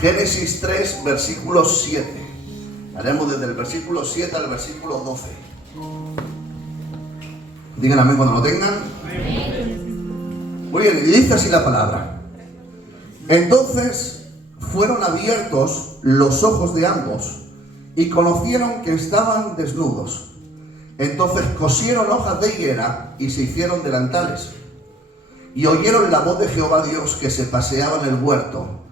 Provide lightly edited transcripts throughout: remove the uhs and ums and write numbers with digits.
Génesis 3, versículo 7. Haremos desde el versículo 7 al versículo 12. Digan amén cuando lo tengan. Muy bien, y dice así la palabra. Entonces fueron abiertos los ojos de ambos y conocieron que estaban desnudos. Entonces cosieron hojas de higuera y se hicieron delantales. Y oyeron la voz de Jehová Dios que se paseaba en el huerto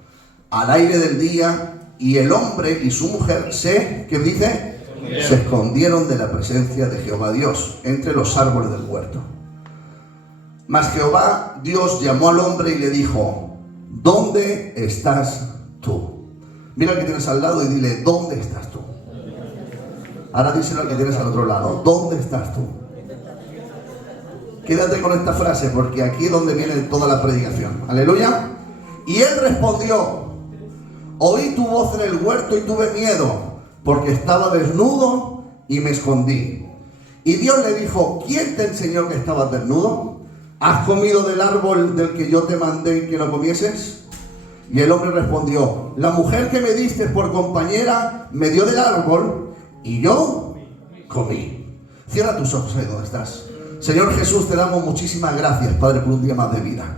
al aire del día, y el hombre y su mujer ¿qué dice? Se escondieron de la presencia de Jehová Dios entre los árboles del huerto. Mas Jehová Dios llamó al hombre y le dijo: ¿dónde estás tú? Mira al que tienes al lado y dile: ¿dónde estás tú? Ahora díselo al que tienes al otro lado: ¿dónde estás tú? Quédate con esta frase porque aquí es donde viene toda la predicación. Aleluya. Y él respondió: oí tu voz en el huerto y tuve miedo, porque estaba desnudo y me escondí. Y Dios le dijo: ¿quién te enseñó que estabas desnudo? ¿Has comido del árbol del que yo te mandé que no comieses? Y el hombre respondió: la mujer que me diste por compañera me dio del árbol y yo comí. Cierra tus ojos ahí donde estás. Señor Jesús, te damos muchísimas gracias, Padre, por un día más de vida.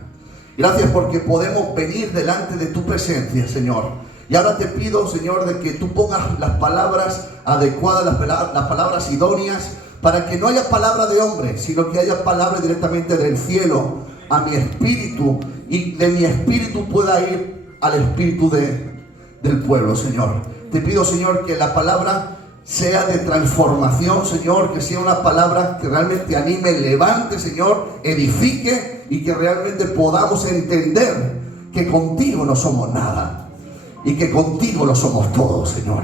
Gracias porque podemos venir delante de tu presencia, Señor. Y ahora te pido, Señor, de que tú pongas las palabras adecuadas, las palabras idóneas, para que no haya palabra de hombre, sino que haya palabra directamente del cielo a mi espíritu, y de mi espíritu pueda ir al espíritu del pueblo, Señor. Te pido, Señor, que la palabra sea de transformación, Señor, que sea una palabra que realmente anime, levante, Señor, edifique, y que realmente podamos entender que contigo no somos nada y que contigo lo somos todos, Señor.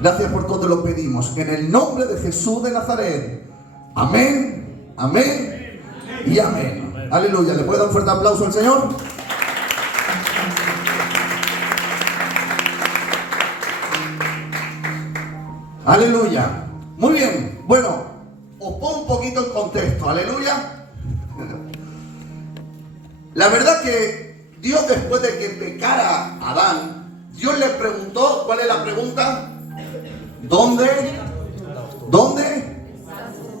Gracias por todo, te lo pedimos en el nombre de Jesús de Nazaret. Amén, amén y amén. Aleluya. ¿Le puede dar un fuerte aplauso al Señor? Aleluya. Muy bien. Bueno, os pongo un poquito en contexto. Aleluya. La verdad que Dios, después de que pecara Adán, Dios le preguntó, ¿cuál es la pregunta? ¿Dónde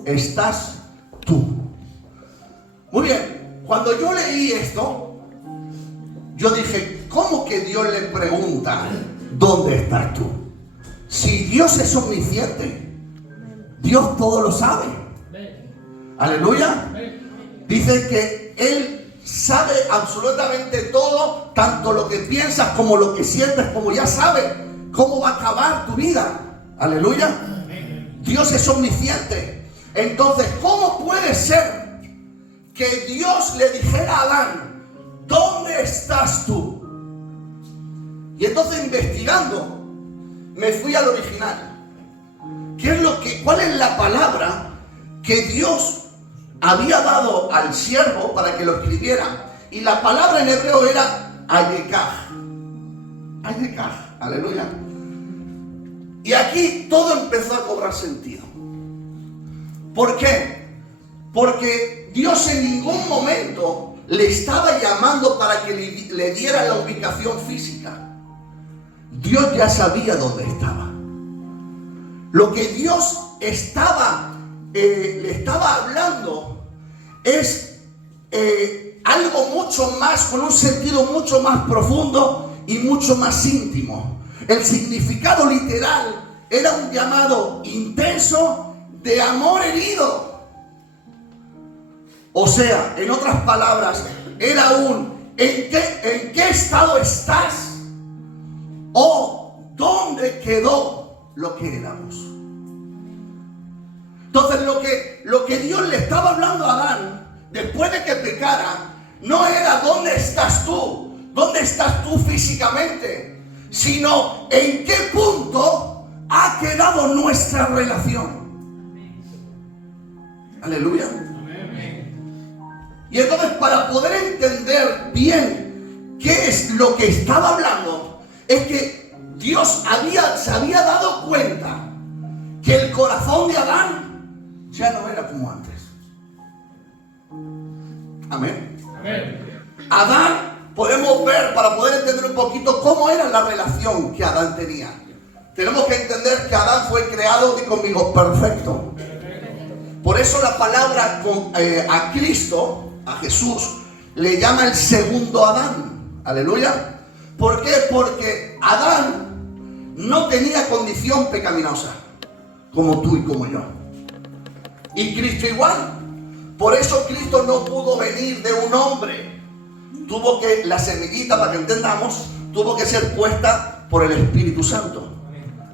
estás tú? Muy bien. Cuando yo leí esto, yo dije, ¿cómo que Dios le pregunta ¿dónde estás tú? Si Dios es omnisciente, Dios todo lo sabe. Aleluya. Dice que Él sabe absolutamente todo, tanto lo que piensas como lo que sientes, como ya sabe cómo va a acabar tu vida. Aleluya. Dios es omnisciente. Entonces, ¿cómo puede ser que Dios le dijera a Adán: ¿dónde estás tú? Y entonces, investigando, me fui al original. ¿Cuál es la palabra que Dios había dado al siervo para que lo escribiera? Y la palabra en hebreo era Ayekaj. Ayekaj, aleluya. Y aquí todo empezó a cobrar sentido. ¿Por qué? Porque Dios en ningún momento le estaba llamando para que le diera la ubicación física. Dios ya sabía dónde estaba. Lo que Dios le estaba hablando es algo mucho más, con un sentido mucho más profundo y mucho más íntimo. El significado literal era un llamado intenso de amor herido. O sea, en otras palabras, era ¿en qué estado estás? ¿O dónde quedó lo que éramos? Entonces lo que Dios le estaba hablando a Adán después de que pecara no era ¿dónde estás tú? ¿Dónde estás tú físicamente? Sino ¿en qué punto ha quedado nuestra relación? Aleluya. Y entonces, para poder entender bien qué es lo que estaba hablando, es que Dios se había dado cuenta que el corazón de Adán ya no era como antes. Amén. Adán, podemos ver, para poder entender un un poquito cómo era la relación que Adán tenía. Tenemos que entender que Adán fue creado, y conmigo, perfecto. Por eso la palabra a Cristo, a Jesús, le llama el segundo Adán. Aleluya. ¿Por qué? Porque Adán no tenía condición pecaminosa, como tú y como yo. Y Cristo igual. Por eso Cristo no pudo venir de un hombre. Tuvo que, la semillita, para que entendamos, tuvo que ser puesta por el Espíritu Santo.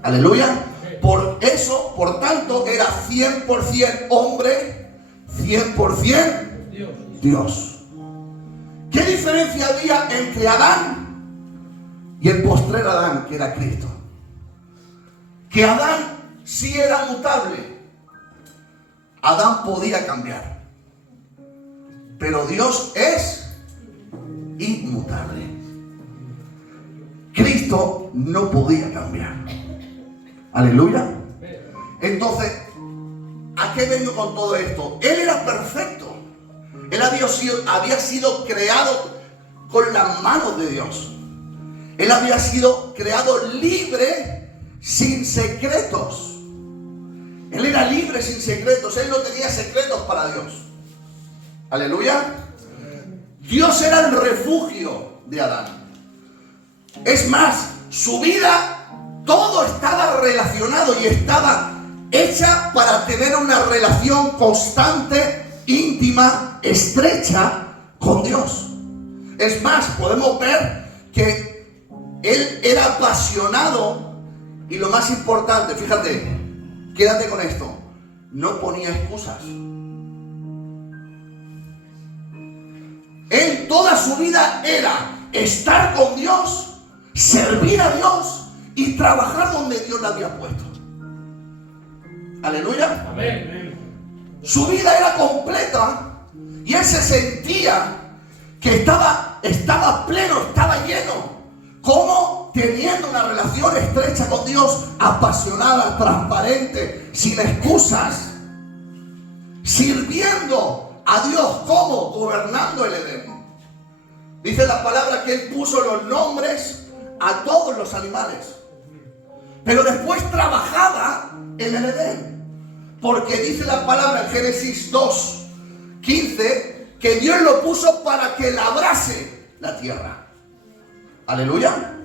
Aleluya. Por eso, por tanto, era 100% hombre, 100% Dios. ¿Qué diferencia había entre Adán y el postrer Adán, que era Cristo? Que Adán sí era mutable. Adán podía cambiar. Pero Dios es inmutable. Cristo no podía cambiar. Aleluya. Entonces, ¿a qué vengo con todo esto? Él era perfecto. Él había sido creado con las manos de Dios. Él había sido creado libre, sin secretos. Él era libre, sin secretos. Él no tenía secretos para Dios. Aleluya. Dios era el refugio de Adán. Es más, su vida, todo estaba relacionado y estaba hecha para tener una relación constante, íntima, estrecha con Dios. Es más, podemos ver que él era apasionado y lo más importante, fíjate, quédate con esto, no ponía excusas. Él toda su vida era estar con Dios, servir a Dios y trabajar donde Dios la había puesto. Aleluya. Amén. Su vida era completa y él se sentía que estaba pleno, estaba lleno. ¿Cómo? Teniendo una relación estrecha con Dios, apasionada, transparente, sin excusas, sirviendo a Dios. ¿Cómo? Gobernando el Edén. Dice la palabra que él puso los nombres a todos los animales. Pero después trabajaba en el Edén. Porque dice la palabra en Génesis 2:15 que Dios lo puso para que labrase la tierra. Aleluya.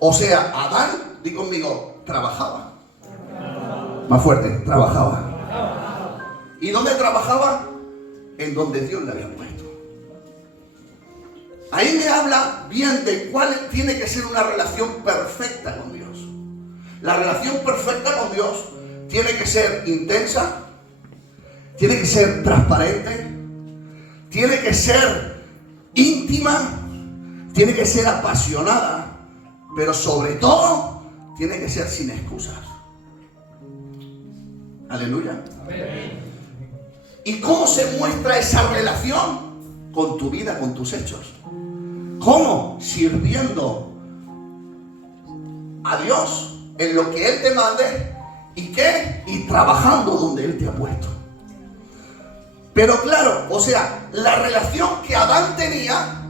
O sea, Adán, di conmigo, trabajaba. Más fuerte, trabajaba. ¿Y dónde trabajaba? En donde Dios le había puesto. Ahí me habla bien de cuál tiene que ser una relación perfecta con Dios. La relación perfecta con Dios tiene que ser intensa, tiene que ser transparente, tiene que ser íntima, tiene que ser apasionada, pero sobre todo tiene que ser sin excusas. Aleluya. Amén. ¿Y cómo se muestra esa relación? Con tu vida, con tus hechos. ¿Cómo? Sirviendo a Dios en lo que Él te mande. ¿Y qué? Y trabajando donde Él te ha puesto. Pero claro, o sea, la relación que Adán tenía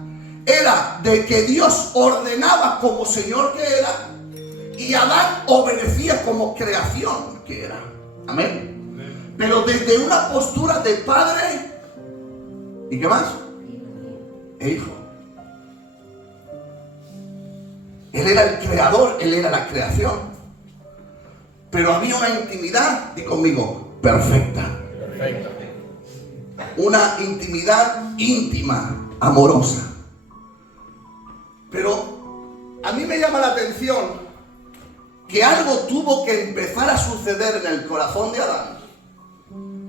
era de que Dios ordenaba como Señor que era y Adán obedecía como creación que era. Amén. Pero desde una postura de padre ¿y qué más? E hijo. Él era el creador, él era la creación. Pero había una intimidad, di conmigo, perfecta. Perfecta. Una intimidad íntima, amorosa. Pero a mí me llama la atención que algo tuvo que empezar a suceder en el corazón de Adán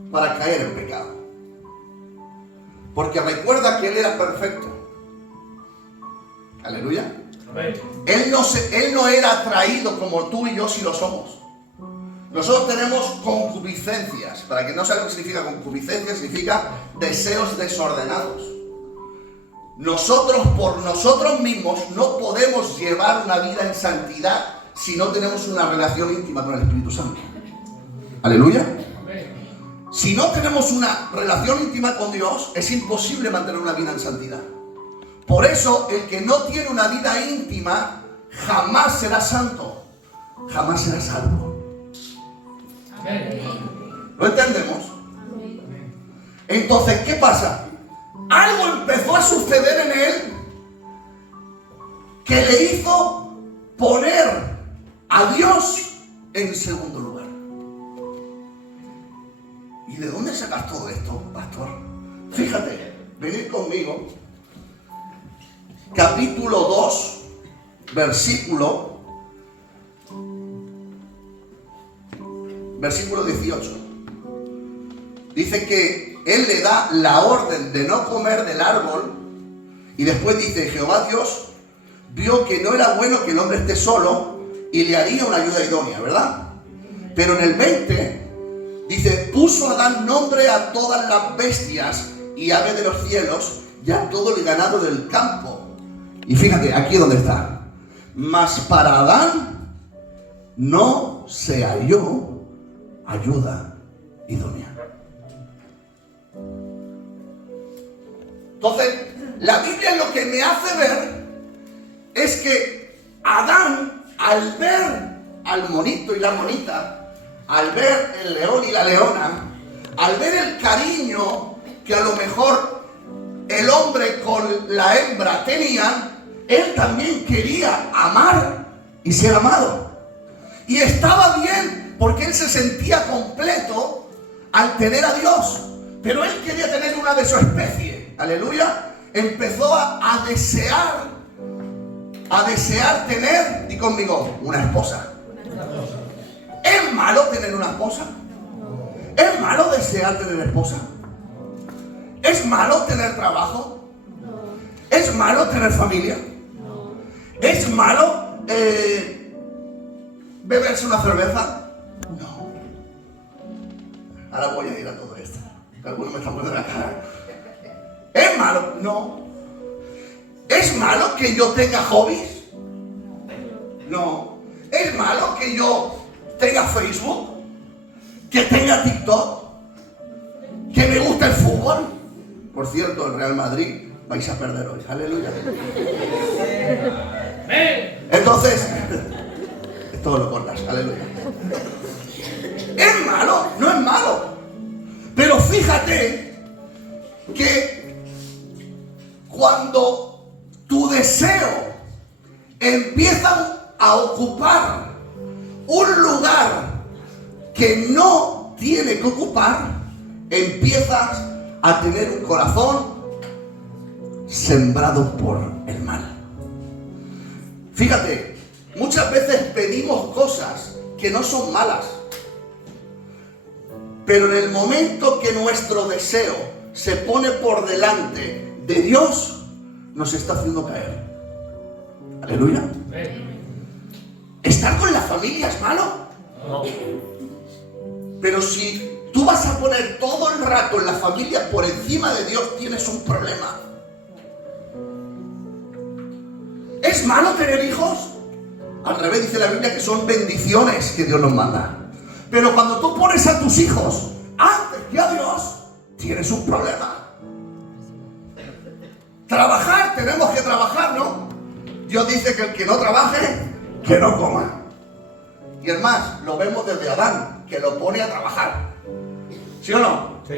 para caer en pecado. Porque recuerda que él era perfecto. Aleluya. Él no era atraído como tú y yo si lo somos. Nosotros tenemos concupiscencias. Para que no sepa lo que significa concupiscencia, significa deseos desordenados. Nosotros por nosotros mismos no podemos llevar una vida en santidad si no tenemos una relación íntima con el Espíritu Santo. Aleluya. Si no tenemos una relación íntima con Dios, es imposible mantener una vida en santidad. Por eso, el que no tiene una vida íntima jamás será santo, jamás será salvo. ¿Lo entendemos? Entonces, ¿qué pasa? Algo empezó a suceder en él que le hizo poner a Dios en segundo lugar. ¿Y de dónde sacas todo esto, pastor? Fíjate, venid conmigo. Capítulo 2, versículo 18. Dice que él le da la orden de no comer del árbol y después dice, Jehová Dios vio que no era bueno que el hombre esté solo y le haría una ayuda idónea, ¿verdad? Pero en el 20 dice, puso Adán nombre a todas las bestias y aves de los cielos y a todo el ganado del campo. Y fíjate, aquí donde está. Mas para Adán no se halló ayuda idónea. Entonces, la Biblia lo que me hace ver es que Adán, al ver al monito y la monita, al ver el león y la leona, al ver el cariño que a lo mejor el hombre con la hembra tenían, él también quería amar y ser amado. Y estaba bien, porque él se sentía completo al tener a Dios. Pero él quería tener una de su especie. Aleluya. Empezó a desear tener, di conmigo, una esposa. ¿Es malo tener una esposa? ¿Es malo desear tener esposa? ¿Es malo tener trabajo? ¿Es malo tener familia? ¿Es malo beberse una cerveza? No. Ahora voy a ir a todo esto. Algunos me están poniendo la cara. ¿Es malo? No. ¿Es malo que yo tenga hobbies? No. ¿Es malo que yo tenga Facebook? ¿Que tenga TikTok? ¿Que me guste el fútbol? Por cierto, el Real Madrid vais a perder hoy. Aleluya. Entonces, esto lo cortas. Aleluya. ¿Es malo? No es malo. Pero fíjate que cuando tu deseo empieza a ocupar un lugar que no tiene que ocupar, empiezas a tener un corazón sembrado por el mal. Fíjate, muchas veces pedimos cosas que no son malas, pero en el momento que nuestro deseo se pone por delante de Dios, nos está haciendo caer. Aleluya. ¿Estar con la familia es malo? No. Pero si tú vas a poner todo el rato en la familia por encima de Dios, tienes un problema. ¿Es malo tener hijos? Al revés, dice la Biblia que son bendiciones que Dios nos manda. Pero cuando tú pones a tus hijos antes que a Dios, tienes un problema. Trabajar, tenemos que trabajar, ¿no? Dios dice que el que no trabaje, que no coma. Y es más, lo vemos desde Adán, que lo pone a trabajar. ¿Sí o no? Sí.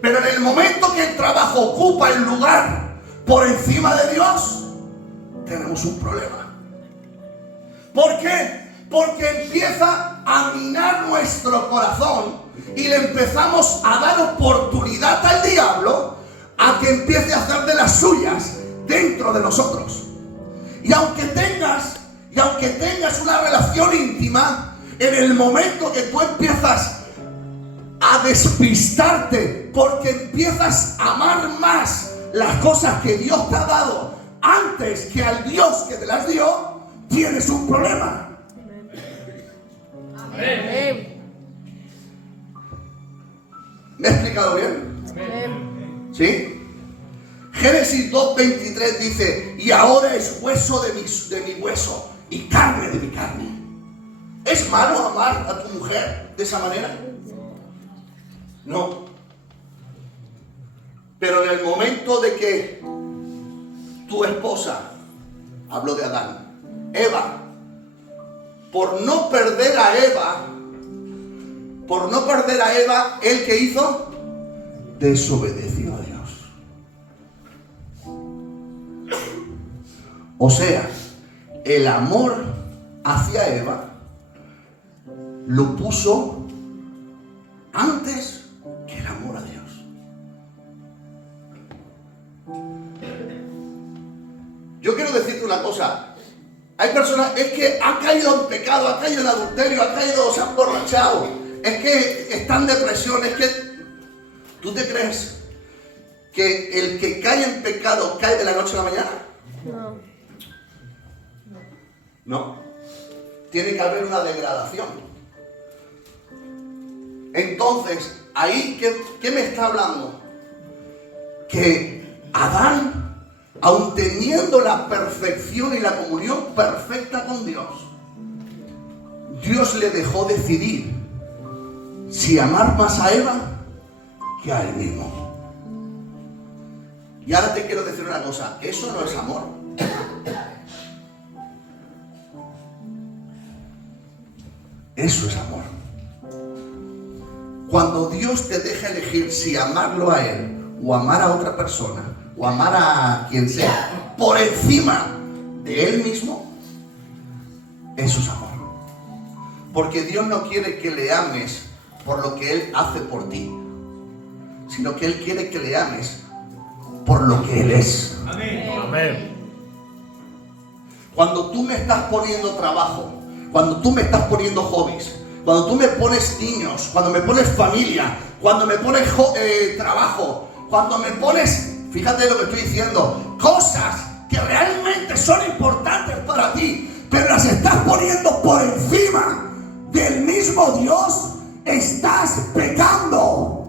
Pero en el momento que el trabajo ocupa el lugar por encima de Dios, tenemos un problema. ¿Por qué? Porque empieza a minar nuestro corazón y le empezamos a dar oportunidad al diablo a que empiece a hacer de las suyas dentro de nosotros. Y aunque tengas una relación íntima, en el momento que tú empiezas a despistarte porque empiezas a amar más las cosas que Dios te ha dado antes que al Dios que te las dio, tienes un problema. Amén. ¿Me he explicado bien? Amén. ¿Sí? Génesis 2:23 dice, y ahora es hueso de mi hueso y carne de mi carne. ¿Es malo amar a tu mujer de esa manera? No. Pero en el momento de que tu esposa, hablo de Adán, Eva, por no perder a Eva, ¿él qué hizo? Desobedeció a Dios. O sea, el amor hacia Eva lo puso antes que el amor a Dios. Yo quiero decirte una cosa. Hay personas, es que ha caído en pecado, ha caído en adulterio, se ha emborrachado, es que está en depresión, es que... ¿Tú te crees que el que cae en pecado cae de la noche a la mañana? No. Tiene que haber una degradación. Entonces, ahí, ¿qué me está hablando? Que Adán, aun teniendo la perfección y la comunión perfecta con Dios, Dios le dejó decidir si amar más a Eva que a él mismo. Y ahora te quiero decir una cosa, eso no es amor. Eso es amor. Cuando Dios te deja elegir si amarlo a Él o amar a otra persona o amar a quien sea por encima de Él mismo, eso es amor. Porque Dios no quiere que le ames por lo que Él hace por ti, sino que Él quiere que le ames por lo que Él es. Amén. Amén. Cuando tú me estás poniendo trabajo, cuando tú me estás poniendo hobbies, cuando tú me pones niños, cuando me pones familia, cuando me pones trabajo, cuando me pones, fíjate lo que estoy diciendo, cosas que realmente son importantes para ti, pero las estás poniendo por encima del mismo Dios, estás pecando.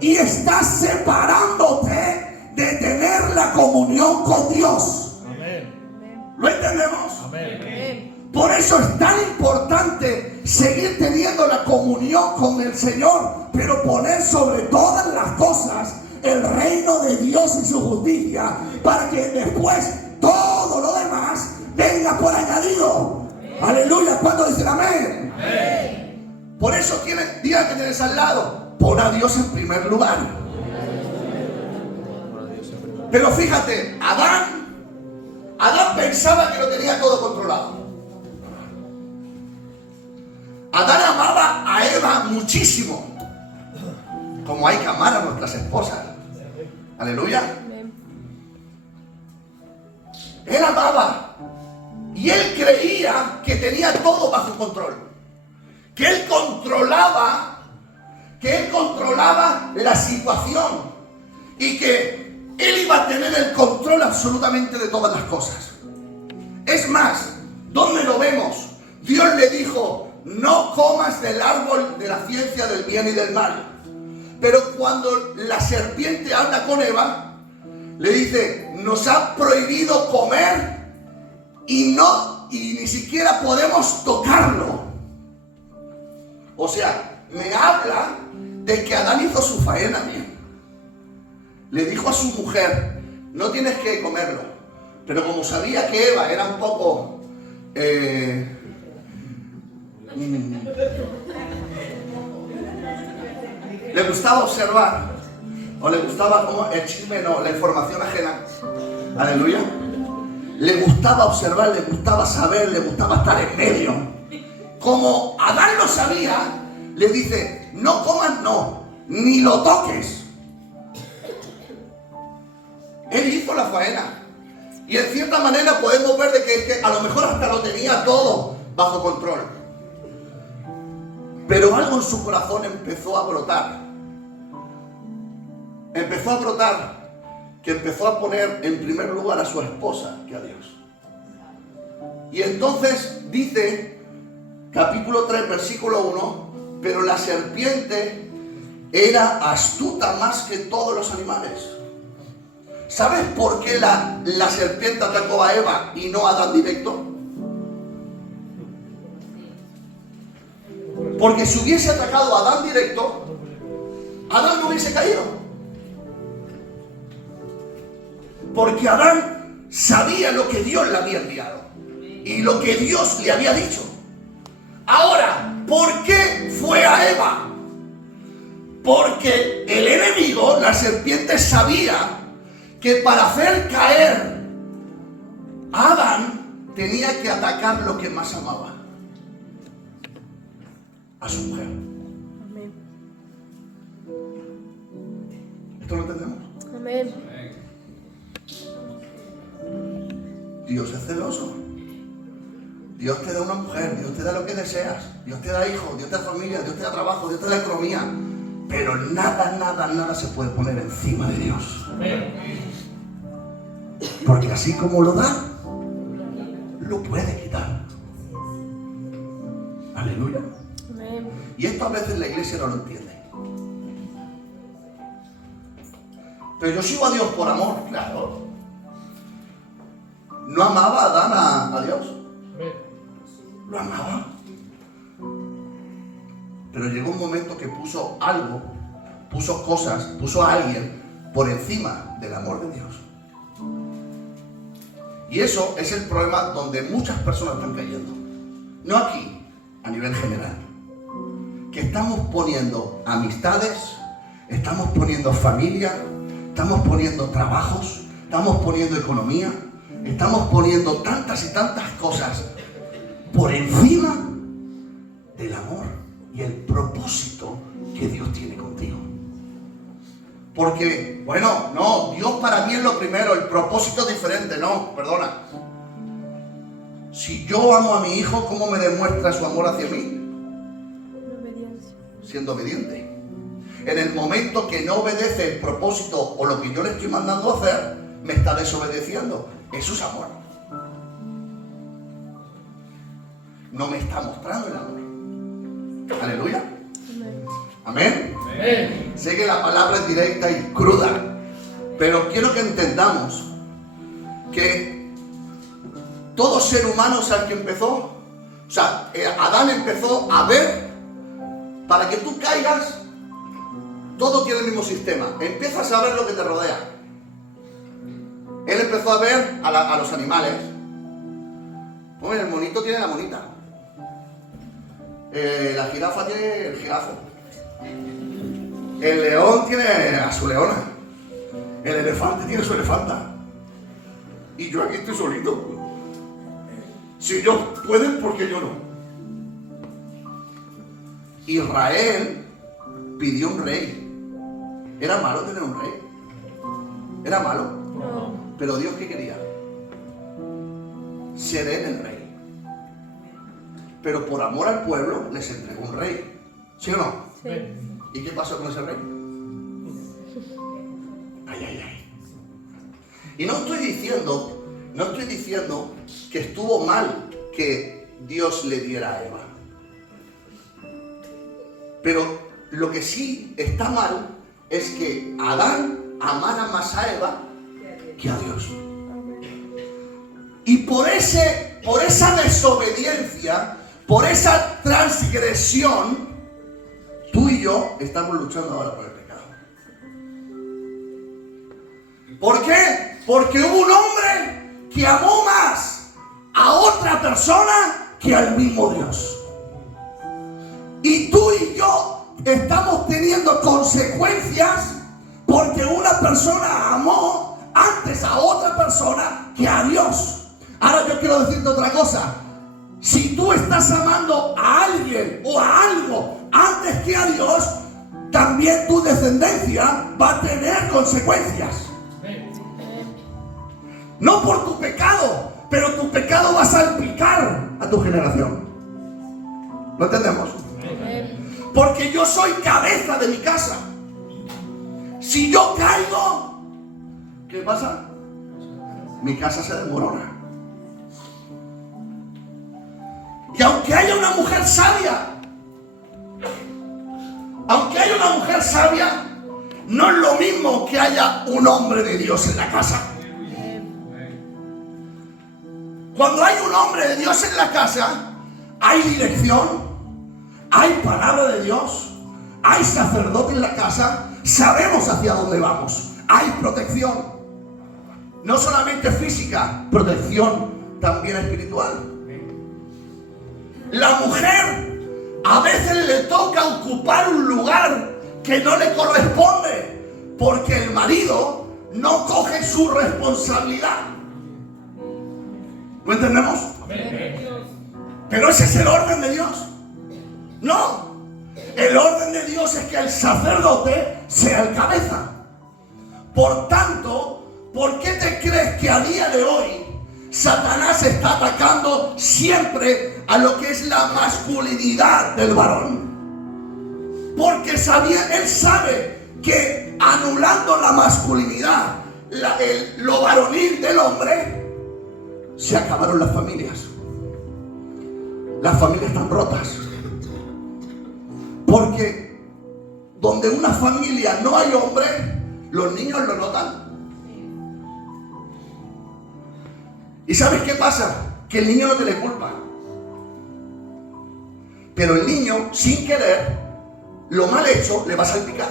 Y estás separándote de tener la comunión con Dios. Amén. ¿Lo entendemos? Amén. Por eso es tan importante seguir teniendo la comunión con el Señor, pero poner sobre todas las cosas el reino de Dios y su justicia, para que después todo lo demás venga por añadido. Aleluya. ¿Cuántos dicen amén? Amén. Por eso diga que tienes al lado, pon a Dios en primer lugar. Pero fíjate, Adán pensaba que lo tenía todo controlado. Adán amaba a Eva muchísimo, como hay que amar a nuestras esposas. Aleluya. Él amaba y él creía que tenía todo bajo control, que él controlaba la situación y que él iba a tener el control absolutamente de todas las cosas. Es más, ¿dónde lo vemos? Dios le dijo: no comas del árbol de la ciencia del bien y del mal. Pero cuando la serpiente habla con Eva, le dice: nos ha prohibido comer y ni siquiera podemos tocarlo. O sea, me habla de que Adán hizo su faena bien. Le dijo a su mujer: no tienes que comerlo. Pero como sabía que Eva era un poco le gustaba observar, o le gustaba como el chisme, no, la información ajena. Aleluya. Le gustaba observar, le gustaba saber, le gustaba estar en medio. Como Adán lo sabía, le dice: no comas, no, ni lo toques. Él hizo la faena. Y en cierta manera podemos ver de que a lo mejor hasta lo tenía todo bajo control. Pero algo en su corazón empezó a brotar. Empezó a brotar que empezó a poner en primer lugar a su esposa que a Dios. Y entonces dice, capítulo 3, versículo 1, pero la serpiente era astuta más que todos los animales. ¿Sabes por qué la serpiente atacó a Eva y no a Adán directo? Porque si hubiese atacado a Adán directo, Adán no hubiese caído. Porque Adán sabía lo que Dios le había enviado y lo que Dios le había dicho. Ahora, ¿por qué fue a Eva? Porque el enemigo, la serpiente, sabía que para hacer caer a Adán tenía que atacar lo que más amaba: a su mujer. Amén. ¿Esto lo entendemos? Amén. Dios es celoso. Dios te da una mujer, Dios te da lo que deseas, Dios te da hijos, Dios te da familia, Dios te da trabajo, Dios te da economía. Pero nada se puede poner encima de Dios. Porque así como lo da, lo puede quitar. Aleluya. Amén. Y esto a veces la iglesia no lo entiende. Pero yo sigo a Dios por amor, claro. ¿No amaba Adán a Dios? Lo amaba. Pero llegó un momento que puso algo, puso cosas, puso a alguien por encima del amor de Dios. Y eso es el problema donde muchas personas están cayendo. No aquí, a nivel general. Que estamos poniendo amistades, estamos poniendo familia, estamos poniendo trabajos, estamos poniendo economía, estamos poniendo tantas y tantas cosas por encima del amor y el propósito que Dios tiene contigo. Porque, bueno, no, Dios para mí es lo primero, el propósito es diferente. No, perdona. Si yo amo a mi hijo, ¿cómo me demuestra su amor hacia mí? Obediencia. Siendo obediente. En el momento que no obedece el propósito o lo que yo le estoy mandando a hacer, me está desobedeciendo. Eso es amor. No me está mostrando el amor. Aleluya. Amén. Amén. Sé que la palabra es directa y cruda, pero quiero que entendamos que todo ser humano, ¿sabes qué empezó? O sea, Adán empezó a ver, para que tú caigas, todo tiene el mismo sistema. Empiezas a ver lo que te rodea. Él empezó a ver a los animales. Pues el monito tiene la monita. La jirafa tiene el jirafo. El león tiene a su leona. El elefante tiene su elefanta. Y yo aquí estoy solito. Si ellos pueden, ¿por qué yo no? Israel pidió un rey. ¿Era malo tener un rey? ¿Era malo? No. Pero Dios, ¿qué quería? Ser él el rey. Pero por amor al pueblo les entregó un rey. ¿Sí o no? Sí. ¿Y qué pasó con ese rey? Ay. Y no estoy diciendo que estuvo mal que Dios le diera a Eva. Pero lo que sí está mal es que Adán amara más a Eva que a Dios. Y por esa desobediencia, por esa transgresión, tú y yo estamos luchando ahora por el pecado. ¿Por qué? Porque hubo un hombre que amó más a otra persona que al mismo Dios. Y tú y yo estamos teniendo consecuencias porque una persona amó antes a otra persona que a Dios. Ahora yo quiero decirte otra cosa. Si tú estás amando a alguien o a algo antes que a Dios, también tu descendencia va a tener consecuencias. No por tu pecado, pero tu pecado va a salpicar a tu generación. ¿Lo entendemos? Porque yo soy cabeza de mi casa. Si yo caigo, ¿qué pasa? Mi casa se desmorona. Y aunque haya una mujer sabia, no es lo mismo que haya un hombre de Dios en la casa. Cuando hay un hombre de Dios en la casa, hay dirección, hay palabra de Dios, hay sacerdote en la casa, sabemos hacia dónde vamos, hay protección. no solamente física, protección también espiritual. La mujer a veces le toca ocupar un lugar que no le corresponde porque el marido no coge su responsabilidad. ¿Lo entendemos? Pero ese es el orden de Dios. No. El orden de Dios es que el sacerdote sea el cabeza. Por tanto, ¿por qué te crees que a día de hoy Satanás está atacando siempre a lo que es la masculinidad del varón? Porque él sabe que anulando la masculinidad, lo varonil del hombre, se acabaron las familias. Las familias están rotas. Porque donde una familia no hay hombre, los niños lo notan. ¿Y sabes qué pasa? Que el niño no tiene culpa. Pero el niño, sin querer, lo mal hecho le va a salpicar.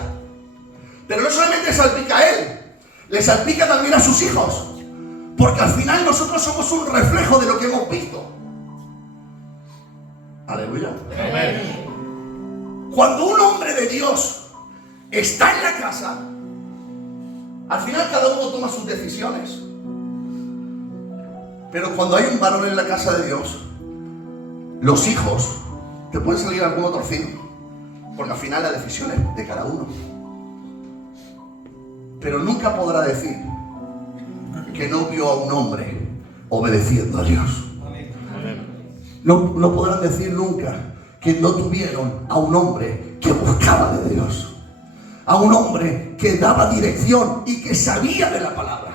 Pero no solamente salpica a él, le salpica también a sus hijos. Porque al final nosotros somos un reflejo de lo que hemos visto. Aleluya. Amén. Cuando un hombre de Dios está en la casa, al final cada uno toma sus decisiones. Pero cuando hay un varón en la casa de Dios, los hijos te pueden salir alguno torcido, porque al final la decisión es de cada uno. Pero nunca podrá decir que no vio a un hombre obedeciendo a Dios. No podrán decir nunca que no tuvieron a un hombre que buscaba de Dios, a un hombre que daba dirección y que sabía de la palabra.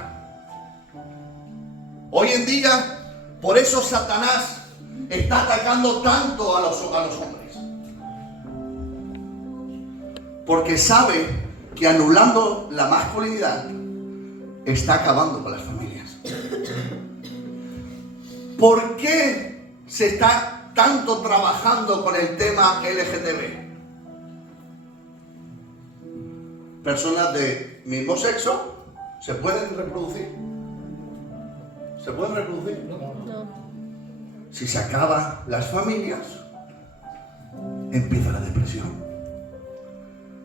Hoy en día, por eso Satanás está atacando tanto a los hombres, porque sabe que anulando la masculinidad está acabando con las familias. ¿Por qué se está tanto trabajando con el tema LGTB? Personas de mismo sexo se pueden reproducir. ¿Se pueden reproducir? No. Si se acaban las familias, empieza la depresión.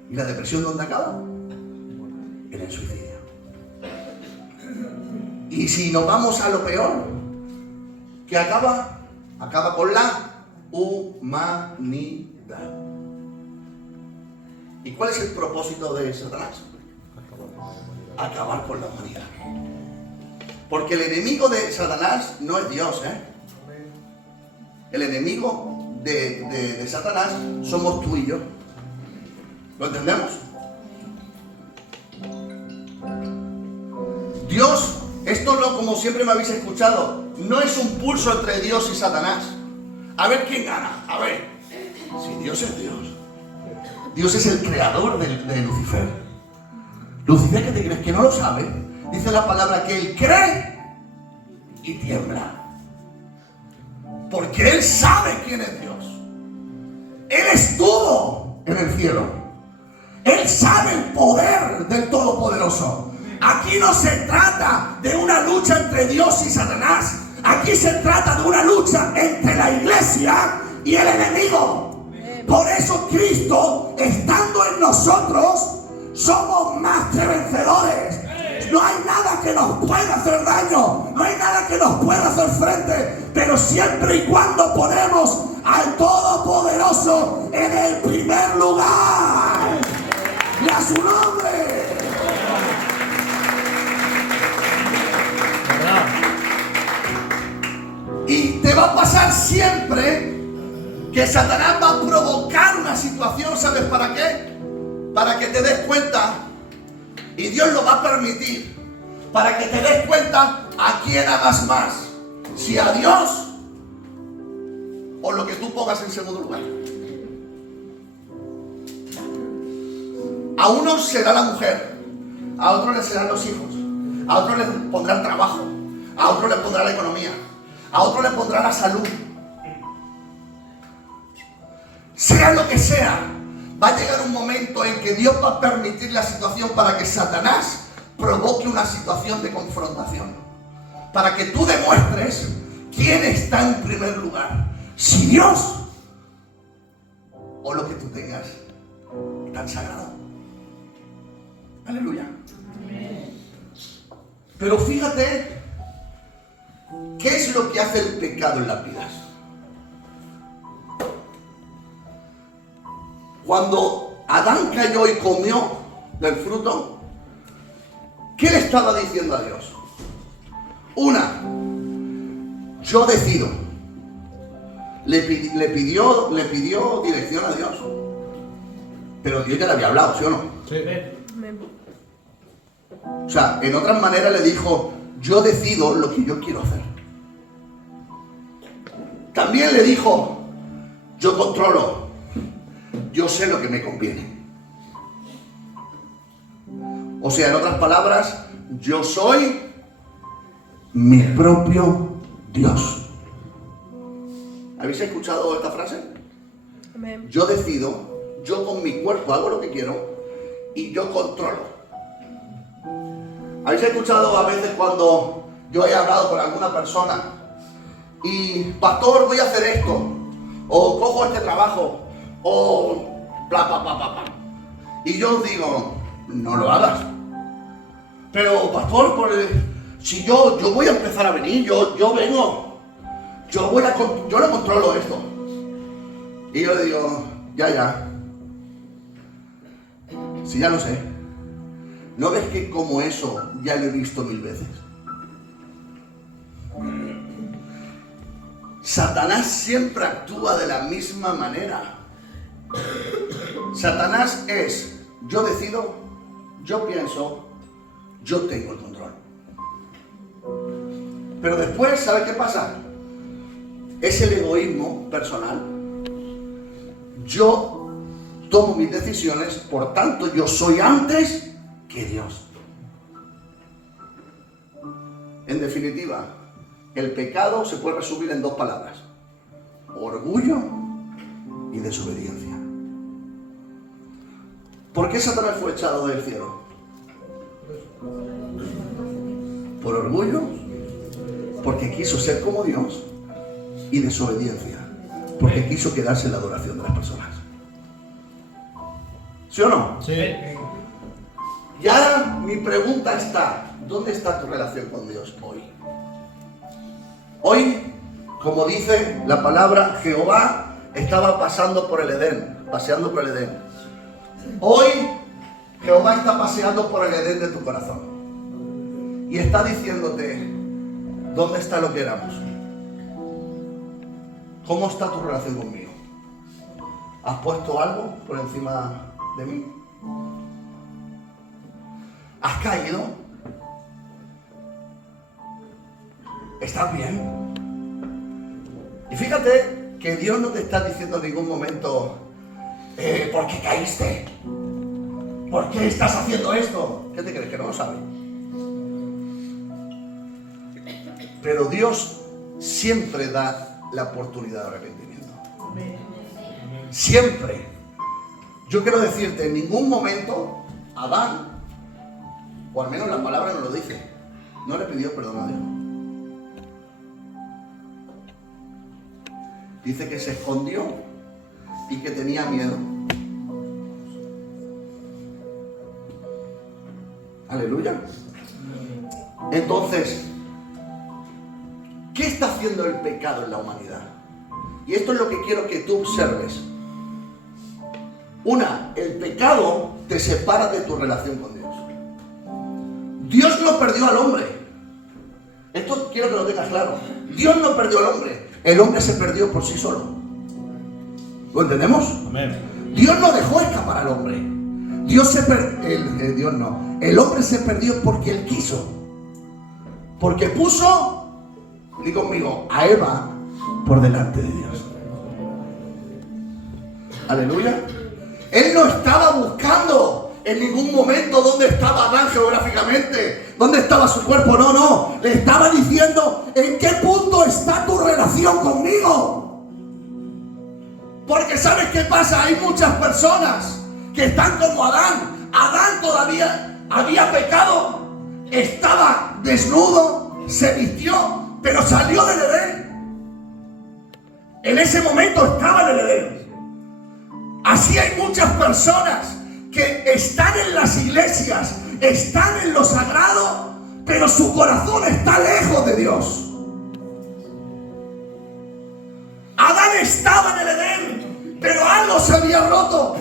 ¿Y la depresión dónde acaba? En el suicidio. Y si nos vamos a lo peor, ¿qué acaba? Acaba con la humanidad. ¿Y cuál es el propósito de Satanás? Acabar con la humanidad. Porque el enemigo de Satanás no es Dios, ¿eh? El enemigo de Satanás somos tú y yo. ¿Lo entendemos? Dios, esto no, como siempre me habéis escuchado, no es un pulso entre Dios y Satanás. A ver quién gana, a ver. Si Dios es Dios. Dios es el creador de Lucifer. Lucifer, ¿qué te crees? ¿Que no lo sabe? Dice la palabra que él cree y tiembla. Porque él sabe quién es Dios. Él estuvo en el cielo. Él sabe el poder del Todopoderoso. Aquí no se trata de una lucha entre Dios y Satanás. Aquí se trata de una lucha entre la iglesia y el enemigo. Por eso Cristo, estando en nosotros, somos más que vencedores. No hay nada que nos pueda hacer daño, no hay nada que nos pueda hacer frente, pero siempre y cuando ponemos al Todopoderoso en el primer lugar. Y a su nombre. Y te va a pasar siempre que Satanás va a provocar una situación, ¿sabes para qué? Para que te des cuenta. Y Dios lo va a permitir para que te des cuenta a quién amas más, si a Dios o lo que tú pongas en segundo lugar. A unos será la mujer, a otros les serán los hijos, a otros les pondrá el trabajo, a otros les pondrá la economía, a otros les pondrá la salud. Sea lo que sea, va a llegar un momento en que Dios va a permitir la situación para que Satanás provoque una situación de confrontación. Para que tú demuestres quién está en primer lugar. Si Dios o lo que tú tengas tan sagrado. Aleluya. Pero fíjate, ¿qué es lo que hace el pecado en las vidas? Cuando Adán cayó y comió del fruto, ¿qué le estaba diciendo a Dios? Una, yo decido. Le pidió dirección a Dios. Pero Dios ya le había hablado, ¿sí o no? Sí. Amén. O sea, en otras maneras le dijo, yo decido lo que yo quiero hacer. También le dijo, yo controlo, yo sé lo que me conviene. O sea, en otras palabras, yo soy mi propio Dios. ¿Habéis escuchado esta frase? Amén. Yo decido, yo con mi cuerpo hago lo que quiero y yo controlo. ¿Habéis escuchado a veces cuando yo he hablado con alguna persona y, pastor, voy a hacer esto, o cojo este trabajo, o bla, bla, bla, bla, bla? Y yo os digo, no lo hagas. Pero, pastor, si yo voy a empezar a venir, yo vengo, yo lo controlo esto. Y yo le digo, ya. Si ya lo sé. ¿No ves que como eso ya lo he visto 1000 veces? Satanás siempre actúa de la misma manera. Satanás es, yo decido, yo pienso, yo tengo el control. Pero después, ¿sabes qué pasa? Es el egoísmo personal. Yo tomo mis decisiones, por tanto yo soy antes que Dios. En definitiva, el pecado se puede resumir en 2 palabras: orgullo y desobediencia. ¿Por qué Satanás fue echado del cielo? Por orgullo, porque quiso ser como Dios, y desobediencia, porque quiso quedarse en la adoración de las personas. ¿Sí o no? Sí. Y ahora mi pregunta está, ¿dónde está tu relación con Dios hoy? Hoy, como dice la palabra, Jehová estaba paseando por el Edén. Hoy, Jehová está paseando por el Edén de tu corazón. Y está diciéndote, ¿dónde está lo que éramos? ¿Cómo está tu relación conmigo? ¿Has puesto algo por encima de mí? ¿Has caído? ¿Estás bien? Y fíjate que Dios no te está diciendo en ningún momento, ¿por qué caíste? ¿Por qué estás haciendo esto? ¿Qué te crees? ¿Que no lo sabe? Pero Dios siempre da la oportunidad de arrepentimiento. Siempre. Yo quiero decirte, en ningún momento Adán, o al menos la palabra no lo dice, no le pidió perdón a Dios. Dice que se escondió y que tenía miedo. Aleluya. Entonces, ¿qué está haciendo el pecado en la humanidad? Y esto es lo que quiero que tú observes. Una, el pecado te separa de tu relación con Dios. Dios no perdió al hombre. Esto quiero que lo tengas claro. Dios no perdió al hombre. El hombre se perdió por sí solo. ¿Lo entendemos? Amén. Dios no dejó escapar al hombre. El hombre se perdió porque él quiso. Porque puso, di conmigo, a Eva por delante de Dios. Aleluya. Él no estaba buscando en ningún momento dónde estaba Adán geográficamente, dónde estaba su cuerpo. No. Le estaba diciendo, ¿en qué punto está tu relación conmigo? Porque ¿sabes qué pasa? Hay muchas personas que están como Adán. Adán todavía había pecado estaba desnudo, se vistió, pero salió del Edén. En ese momento estaba en el Edén. Así hay muchas personas que están en las iglesias, están en lo sagrado, pero su corazón está lejos de Dios. Adán estaba en el Edén, pero algo se había roto.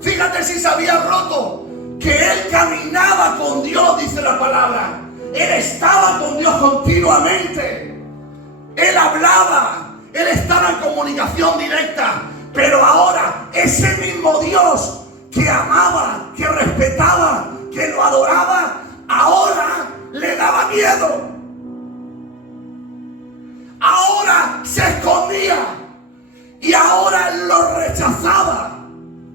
Fíjate si se había roto, que él caminaba con Dios, dice la palabra. Él estaba con Dios continuamente. Él hablaba, él estaba en comunicación directa. Pero ahora ese mismo Dios que amaba, que respetaba, que lo adoraba, ahora le daba miedo. Ahora se escondía y ahora él lo rechazaba.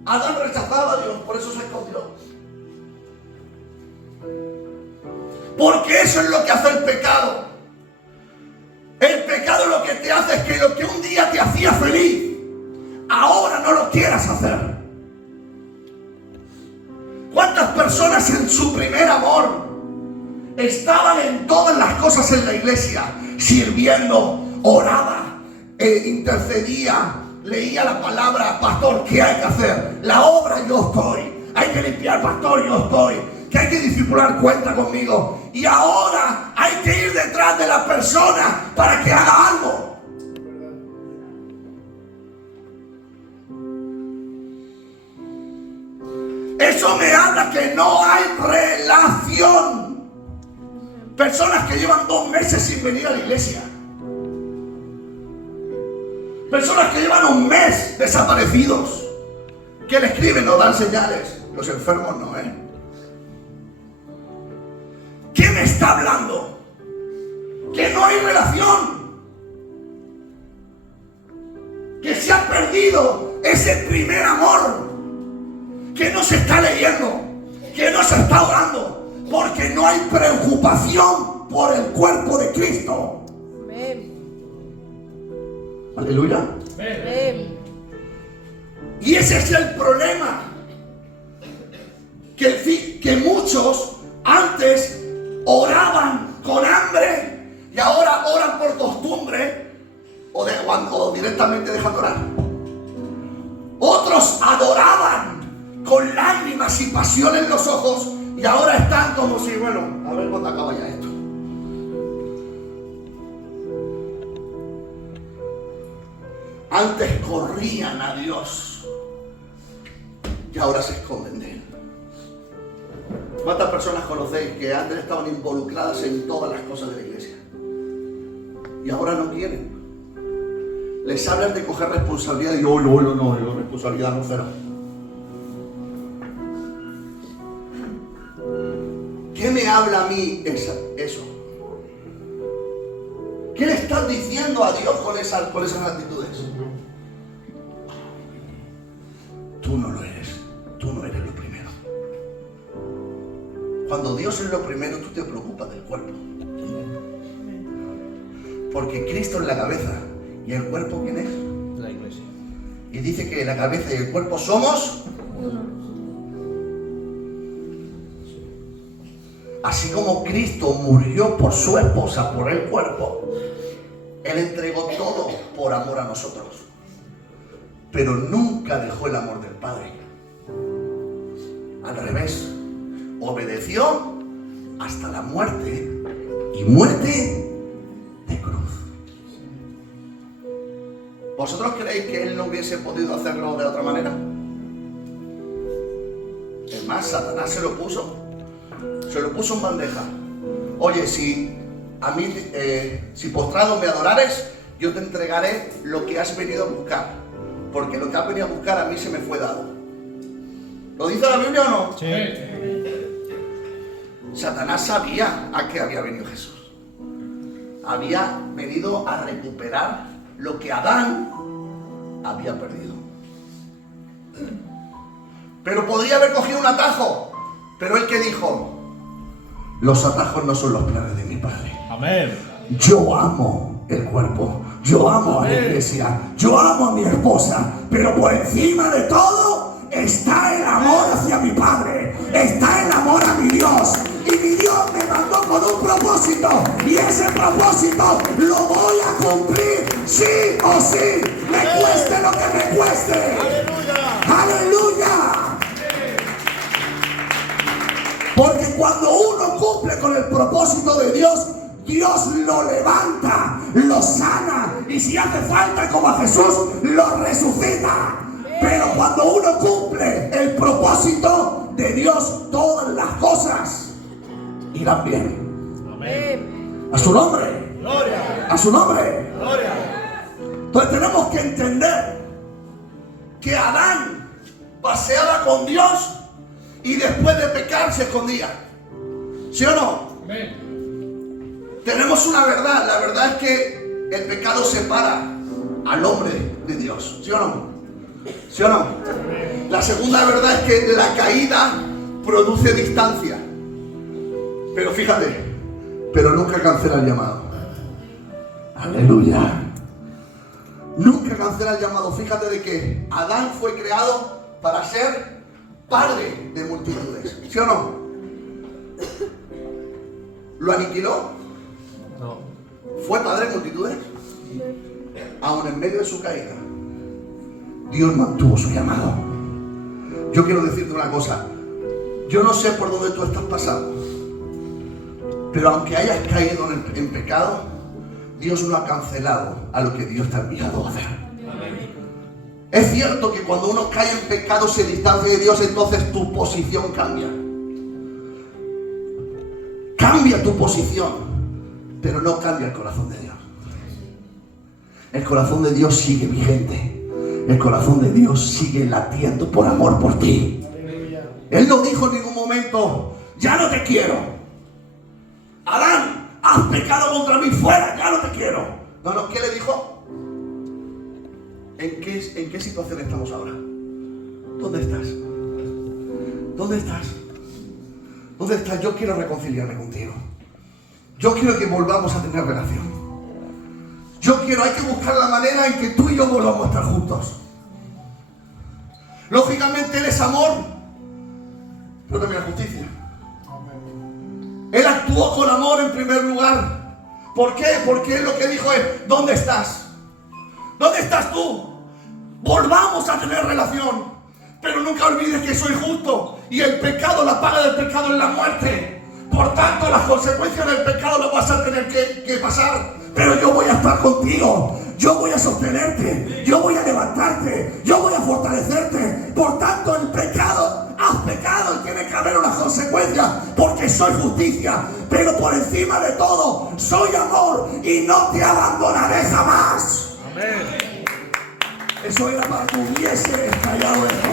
Adán rechazaba a Dios, por eso se escondió. Porque eso es lo que hace el pecado. El pecado lo que te hace es que lo que un día te hacía feliz, ahora no lo quieras hacer. ¿Cuántas personas en su primer amor estaban en todas las cosas en la iglesia, sirviendo, oraba, intercedía, leía la palabra? Pastor, ¿qué hay que hacer? La obra, yo estoy. Hay que limpiar, pastor, yo estoy. Que hay que discipular, cuenta conmigo. Y ahora hay que ir detrás de la persona para que haga algo. Eso me habla que no hay relación. Personas que llevan 2 meses sin venir a la iglesia. Personas que llevan 1 mes desaparecidos. Que le escriben o dan señales. Los enfermos no, ¿Qué me está hablando? Que no hay relación. Que se ha perdido ese primer amor. Que no se está leyendo. Que no se está orando. Porque no hay preocupación por el cuerpo de Cristo. Amén. Aleluya. Amén. Y ese es el problema. Que muchos antes oraban con hambre y ahora oran por costumbre o directamente dejan de orar. Otros adoraban con lágrimas y pasión en los ojos y ahora están como si, bueno, a ver cuándo acaba ya esto. Antes corrían a Dios y ahora se esconden de Él. ¿Cuántas personas conocéis que antes estaban involucradas en todas las cosas de la iglesia y ahora no quieren? Les hablan de coger responsabilidad y yo responsabilidad no cero. ¿Qué me habla a mí eso? ¿Qué le estás diciendo a Dios con esas actitudes? Tú no lo eres. Tú no eres lo primero. Cuando Dios es lo primero, tú te preocupas del cuerpo. Porque Cristo es la cabeza. ¿Y el cuerpo quién es? La iglesia. Y dice que la cabeza y el cuerpo somos Uno. Así como Cristo murió por su esposa, por el cuerpo, Él entregó todo por amor a nosotros. Pero nunca dejó el amor del Padre. Al revés, obedeció hasta la muerte, y muerte de cruz. ¿Vosotros creéis que Él no hubiese podido hacerlo de otra manera? Es más, Satanás se lo puso en bandeja. Oye, si postrado me adorares, yo te entregaré lo que has venido a buscar, porque lo que has venido a buscar a mí se me fue dado. ¿Lo dice la Biblia o no? Sí. Satanás sabía a qué había venido Jesús. Había venido a recuperar lo que Adán había perdido. Pero podría haber cogido un atajo. Pero él que dijo: los atajos no son los planes de mi Padre. Amén. Yo amo el cuerpo, yo amo a la iglesia, yo amo a mi esposa, pero por encima de todo está el amor hacia mi Padre, está el amor a mi Dios, y mi Dios me va a con un propósito y ese propósito lo voy a cumplir sí o sí, me cueste lo que me cueste. ¡Aleluya! Porque cuando uno cumple con el propósito de Dios, Dios lo levanta, lo sana y si hace falta como a Jesús, lo resucita. Pero cuando uno cumple el propósito de Dios, todas las cosas irán bien. Amén. A su nombre. Gloria. A su nombre. Gloria. Entonces tenemos que entender que Adán paseaba con Dios y después de pecar se escondía. ¿Sí o no? Amén. Tenemos una verdad. La verdad es que el pecado separa al hombre de Dios. ¿Sí o no? ¿Sí o no? La segunda verdad es que la caída produce distancia. Pero fíjate, pero nunca cancela el llamado. Aleluya. Nunca cancela el llamado. Fíjate de que Adán fue creado para ser padre de multitudes. ¿Sí o no? ¿Lo aniquiló? No. ¿Fue padre de multitudes? Aún en medio de su caída, Dios mantuvo su llamado. Yo quiero decirte una cosa. Yo no sé por dónde tú estás pasando, pero aunque hayas caído en pecado, Dios no ha cancelado a lo que Dios te ha enviado a hacer. Es cierto que cuando uno cae en pecado se distancia de Dios, entonces tu posición cambia. Cambia tu posición, pero no cambia el corazón de Dios. El corazón de Dios sigue vigente. El corazón de Dios sigue latiendo por amor por ti. Él no dijo en ningún momento, ya no te quiero. Adán, has pecado contra mí, fuera, ya no te quiero. No, ¿qué le dijo? ¿En qué situación estamos ahora? ¿Dónde estás? ¿Dónde estás? ¿Dónde estás? Yo quiero reconciliarme contigo. Yo quiero que volvamos a tener relación. Hay que buscar la manera en que tú y yo volvamos a estar juntos. Lógicamente Él es amor, pero también es justicia. Él actuó con amor en primer lugar. ¿Por qué? Porque Él lo que dijo es, ¿dónde estás? ¿Dónde estás tú? Volvamos a tener relación. Pero nunca olvides que soy justo y el pecado, la paga del pecado es la muerte. Por tanto, las consecuencias del pecado las vas a tener que pasar. Pero yo voy a estar contigo. Yo voy a sostenerte. Yo voy a levantarte. Yo voy a fortalecerte. Por tanto, el pecado, has pecado y tiene que haber unas consecuencias. Porque soy justicia. Pero por encima de todo, soy amor y no te abandonaré jamás. Amén. Eso era para que hubiese callado esto.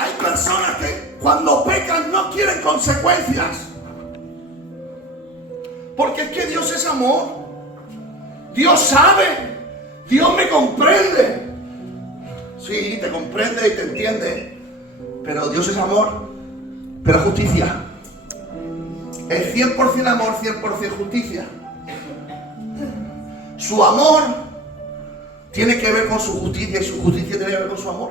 Hay personas que cuando pecan no quieren consecuencias. Porque es que Dios es amor. Dios sabe. Dios me comprende. Sí, te comprende y te entiende. Pero Dios es amor. Pero es justicia. Es 100% amor, 100% justicia. Su amor tiene que ver con su justicia y su justicia tiene que ver con su amor.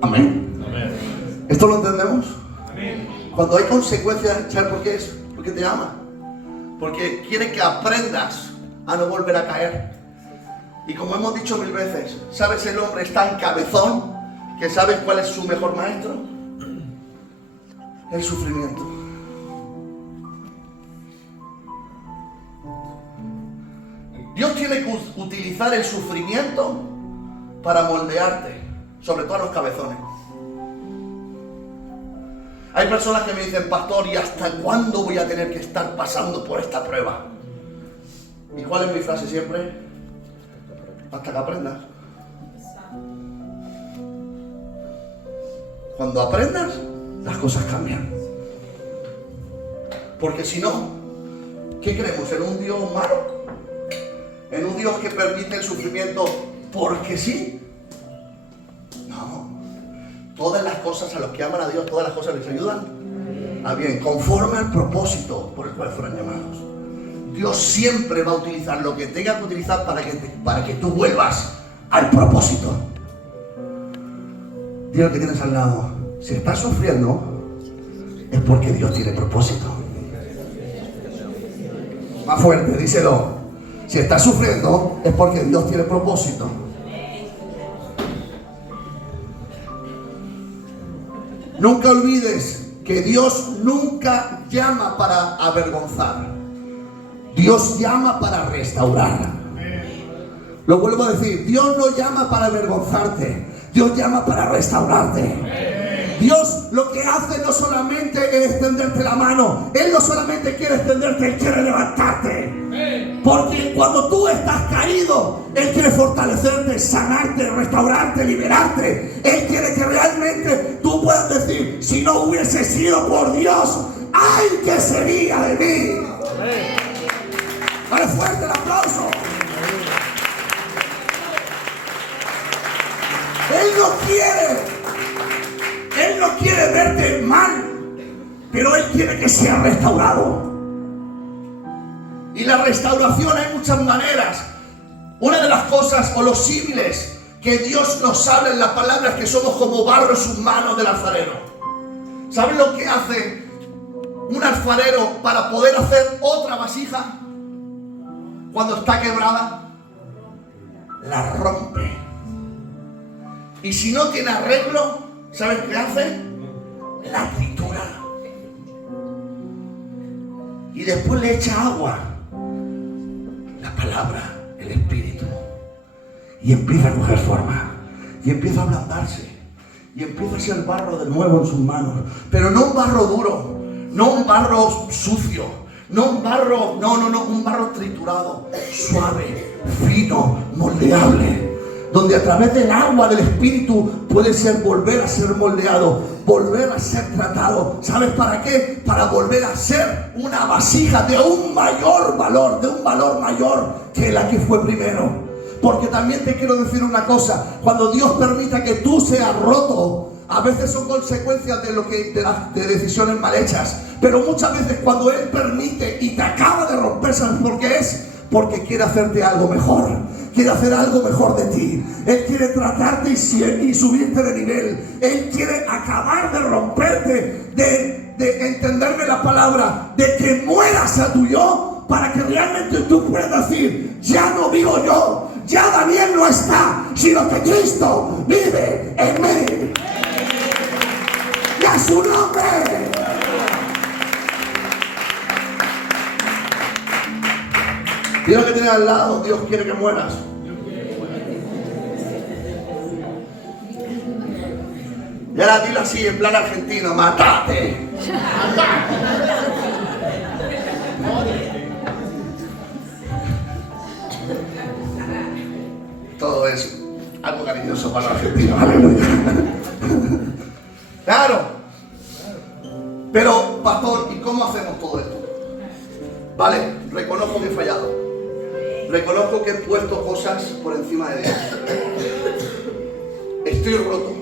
Amén. Amén. ¿Esto lo entendemos? Amén. Cuando hay consecuencias, ¿sabes por qué es? Porque te ama. Porque quiere que aprendas a no volver a caer. Y como hemos dicho 1000 veces, ¿sabes? El hombre es tan cabezón que ¿sabes cuál es su mejor maestro? El sufrimiento. Dios tiene que utilizar el sufrimiento para moldearte, sobre todo a los cabezones. Hay personas que me dicen, pastor, ¿y hasta cuándo voy a tener que estar pasando por esta prueba? ¿Y cuál es mi frase siempre? Hasta que aprendas. Cuando aprendas, las cosas cambian. Porque si no, ¿qué creemos? ¿En un Dios malo? ¿En un Dios que permite el sufrimiento porque sí? No. Todas las cosas a los que aman a Dios, todas las cosas les ayudan a bien, conforme al propósito por el cual fueron llamados. Dios siempre va a utilizar lo que tenga que utilizar para que tú vuelvas al propósito. Dile lo que tienes al lado. Si estás sufriendo, es porque Dios tiene propósito. Más fuerte, díselo. Si estás sufriendo, es porque Dios tiene propósito. Nunca olvides que Dios nunca llama para avergonzar. Dios llama para restaurar. Lo vuelvo a decir, Dios no llama para avergonzarte, Dios llama para restaurarte. Dios lo que hace no solamente es extenderte la mano, Él no solamente quiere extenderte, Él quiere levantarte. Porque cuando tú estás caído, Él quiere fortalecerte, sanarte, restaurarte, liberarte. Él quiere que realmente tú puedas decir, si no hubiese sido por Dios, ¡ay, qué sería de mí! Dale fuerte el aplauso. Él no quiere verte mal, pero Él quiere que seas restaurado. Y la restauración hay muchas maneras. Una de las cosas o los símiles que Dios nos habla en la palabra es que somos como barro en sus manos del alfarero. ¿Saben lo que hace un alfarero para poder hacer otra vasija cuando está quebrada? La rompe. Y si no tiene arreglo, ¿sabes qué hace? La tritura. Y después le echa agua, la palabra, el Espíritu. Y empieza a coger forma. Y empieza a ablandarse. Y empieza a ser barro de nuevo en sus manos. Pero no un barro duro, no un barro sucio, no un barro, un barro triturado, suave, fino, moldeable. Donde a través del agua del Espíritu puede volver a ser moldeado, volver a ser tratado. ¿Sabes para qué? Para volver a ser una vasija de un mayor valor, de un valor mayor que la que fue primero. Porque también te quiero decir una cosa, cuando Dios permita que tú seas roto, a veces son consecuencias de decisiones mal hechas. Pero muchas veces cuando Él permite y te acaba de romper, ¿sabes por qué es? Porque quiere hacerte algo mejor. Quiere hacer algo mejor de ti. Él quiere tratarte y subirte de nivel. Él quiere acabar de romperte, de entenderme la palabra, de que mueras a tu yo, para que realmente tú puedas decir, ya no vivo yo, ya Daniel no está, sino que Cristo vive en mí. Y a su nombre. Dios que tienes al lado, Dios quiere que mueras. Y ahora dilo así, en plan argentino, matate. Todo es algo cariñoso para los argentinos. Aleluya. Claro. Pero, pastor, ¿y cómo hacemos todo esto? Vale, reconozco que he fallado. Reconozco que he puesto cosas por encima de Dios. Estoy roto.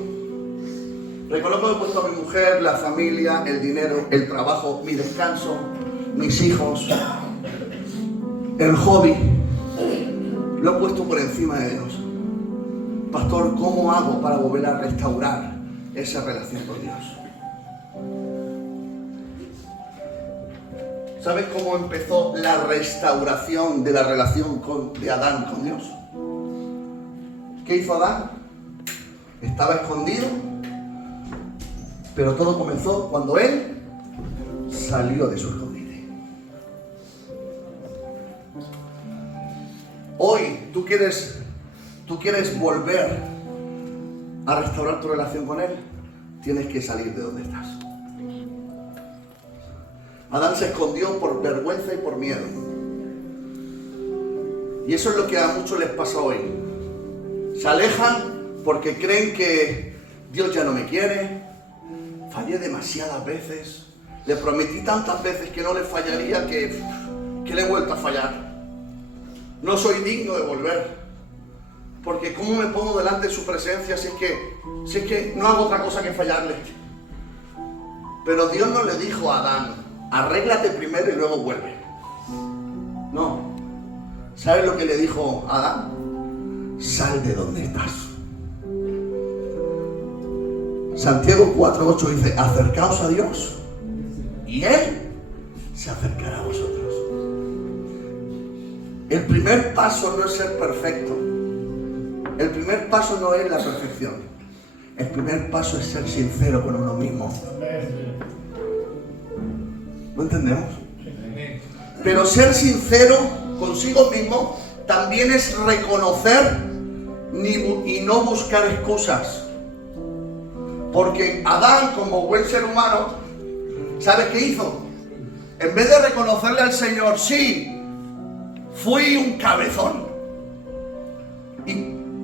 Reconozco que he puesto a mi mujer, la familia, el dinero, el trabajo, mi descanso, mis hijos, el hobby. Lo he puesto por encima de Dios. Pastor, ¿cómo hago para volver a restaurar esa relación con Dios? ¿Sabes cómo empezó la restauración de la relación de Adán con Dios? ¿Qué hizo Adán? Estaba escondido, pero todo comenzó cuando él salió de su escondite. Hoy tú quieres volver a restaurar tu relación con Él, tienes que salir de donde estás. Adán se escondió por vergüenza y por miedo. Y eso es lo que a muchos les pasa hoy. Se alejan porque creen que Dios ya no me quiere. Fallé demasiadas veces. Le prometí tantas veces que no le fallaría que le he vuelto a fallar. No soy digno de volver. Porque ¿cómo me pongo delante de su presencia si es que no hago otra cosa que fallarle? Pero Dios no le dijo a Adán, arréglate primero y luego vuelve. No. ¿Sabes lo que le dijo a Adán? Sal de donde estás. Santiago 4:8 dice, acercaos a Dios y Él se acercará a vosotros. El primer paso no es ser perfecto. El primer paso no es la perfección. El primer paso es ser sincero con uno mismo. ¿Lo entendemos? Pero ser sincero consigo mismo también es reconocer y no buscar excusas. Porque Adán, como buen ser humano, ¿sabes qué hizo? En vez de reconocerle al Señor, sí, fui un cabezón y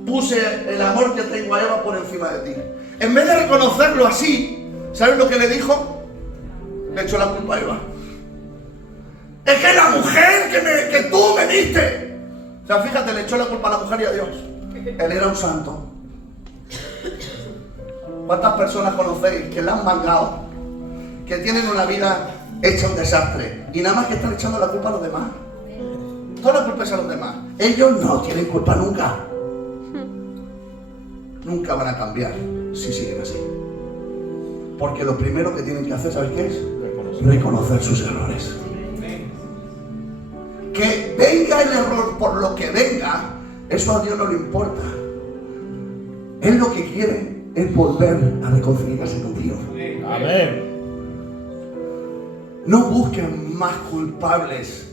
puse el amor que tengo a Eva por encima de ti. En vez de reconocerlo así, ¿sabes lo que le dijo? Le echó la culpa a Eva. Es que la mujer que tú me diste. O sea, fíjate, le echó la culpa a la mujer y a Dios. Él era un santo. ¿Cuántas personas conocéis que la han mangado? Que tienen una vida hecha un desastre y nada más que están echando la culpa a los demás. Toda la culpa es a los demás. Ellos no tienen culpa nunca. Nunca van a cambiar si siguen así. Porque lo primero que tienen que hacer, ¿sabes qué es? Reconocer sus errores. Que venga el error por lo que venga, eso a Dios no le importa. Él lo que quiere es volver a reconciliarse contigo. Amén. No busquen más culpables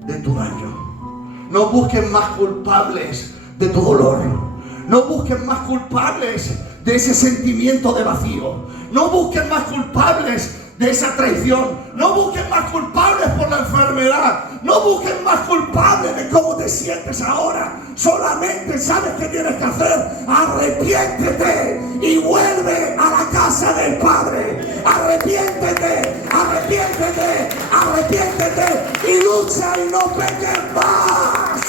de tu daño. No busquen más culpables de tu dolor. No busquen más culpables de ese sentimiento de vacío. No busquen más culpables de esa traición. No busquen más culpables por la enfermedad. No busquen más culpables de cómo te sientes ahora. Solamente sabes qué tienes que hacer. Arrepiéntete y vuelve a la casa del Padre. Arrepiéntete, arrepiéntete, arrepiéntete y lucha y no peques más.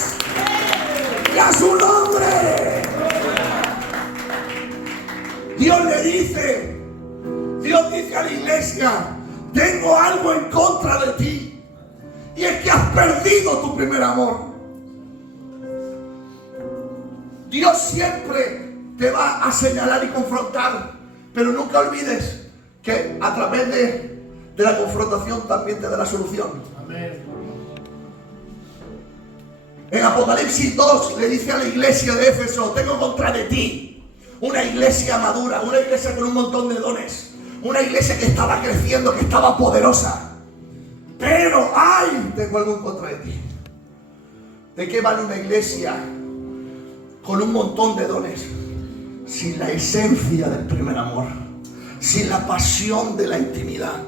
Y a su nombre. Dios dice a la iglesia, tengo algo en contra de ti. Y es que has perdido tu primer amor. Dios siempre te va a señalar y confrontar. Pero nunca olvides que a través de la confrontación también te da la solución. Amén. En Apocalipsis 2 le dice a la iglesia de Éfeso, tengo contra de ti una iglesia madura, una iglesia con un montón de dones, una iglesia que estaba creciendo, que estaba poderosa. Pero ¡ay! Tengo algo en contra de ti. ¿De qué vale una iglesia con un montón de dones sin la esencia del primer amor? Sin la pasión de la intimidad,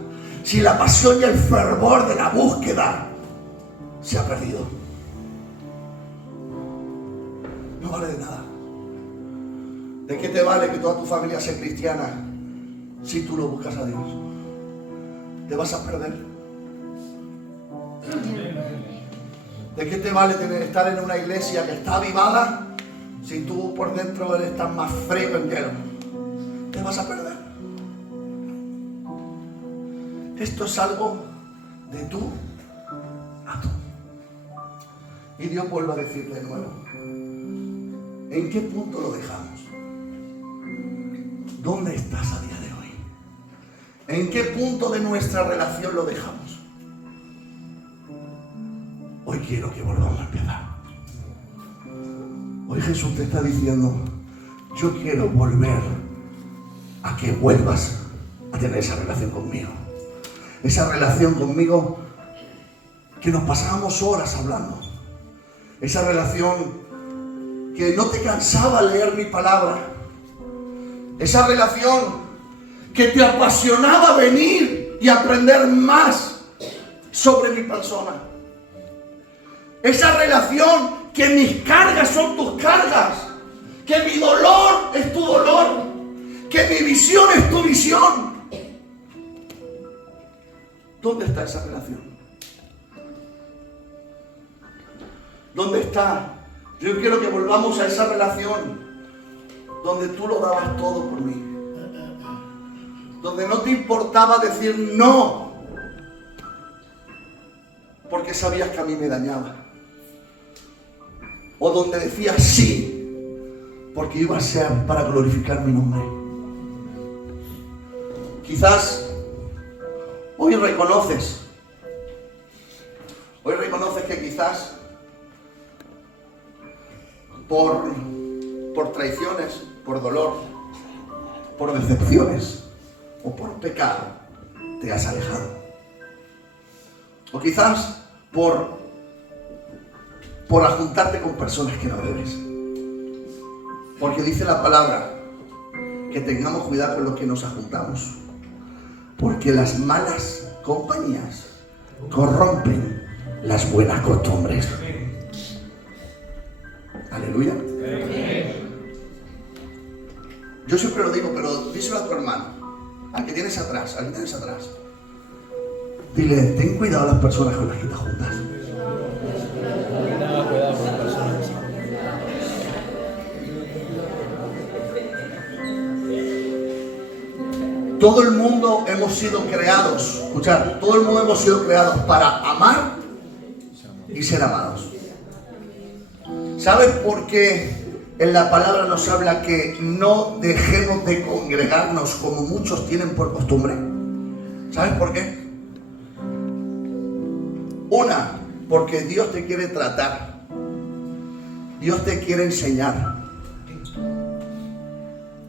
sin la pasión y el fervor de la búsqueda. Se ha perdido. No vale de nada. ¿De qué te vale que toda tu familia sea cristiana si tú no buscas a Dios? Te vas a perder. ¿De qué te vale estar en una iglesia que está avivada si tú por dentro eres tan más frío que hielo? Te vas a perder. Esto es algo de tú a tú. Y Dios vuelve a decir de nuevo, ¿en qué punto lo dejamos? ¿Dónde estás a día de hoy? ¿En qué punto de nuestra relación lo dejamos? Hoy quiero que volvamos a empezar. Hoy Jesús te está diciendo, yo quiero volver a que vuelvas a tener esa relación conmigo. Esa relación conmigo que nos pasábamos horas hablando. Esa relación que no te cansaba leer mi palabra. Esa relación que te apasionaba venir y aprender más sobre mi persona. Esa relación que mis cargas son tus cargas, que mi dolor es tu dolor, que mi visión es tu visión. ¿Dónde está esa relación? ¿Dónde está? Yo quiero que volvamos a esa relación donde tú lo dabas todo por mí, donde no te importaba decir no, porque sabías que a mí me dañaba, o donde decías sí, porque iba a ser para glorificar mi nombre. Quizás hoy reconoces que quizás por traiciones, por dolor, por decepciones o por pecado te has alejado. O quizás por juntarte con personas que no debes. Porque dice la palabra que tengamos cuidado con lo que nos juntamos. Porque las malas compañías corrompen las buenas costumbres. Aleluya. Yo siempre lo digo, pero díselo a tu hermano, al que tienes atrás, Dile, ten cuidado a las personas con las que te juntas. Todo el mundo hemos sido creados, escuchar, todo el mundo hemos sido creados para amar y ser amados. ¿Sabes por qué en la palabra nos habla que no dejemos de congregarnos como muchos tienen por costumbre? ¿Sabes por qué? Una, porque Dios te quiere tratar. Dios te quiere enseñar.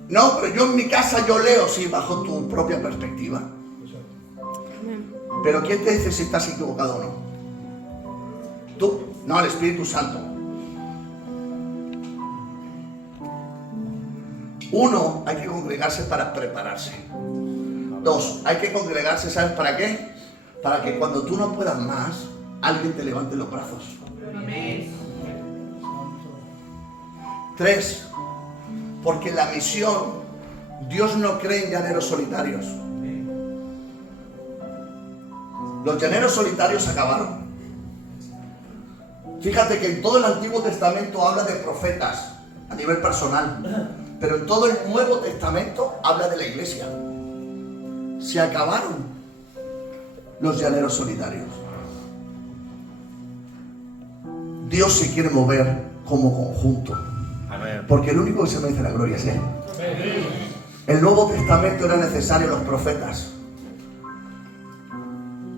No, pero yo en mi casa yo leo, sí, bajo tu propia perspectiva. Pero ¿quién te dice si estás equivocado o no? ¿Tú? No, el Espíritu Santo. Uno, hay que congregarse para prepararse. Dos, hay que congregarse, ¿sabes para qué? Para que cuando tú no puedas más, alguien te levante los brazos. Tres, porque la misión, Dios no cree en llaneros solitarios. Los llaneros solitarios acabaron. Fíjate que en todo el Antiguo Testamento habla de profetas a nivel personal, pero en todo el Nuevo Testamento habla de la iglesia. Se acabaron los llaneros solitarios. Dios se quiere mover como conjunto. Amén. Porque el único que se merece la gloria es Él. Amén. El Nuevo Testamento era necesario los profetas.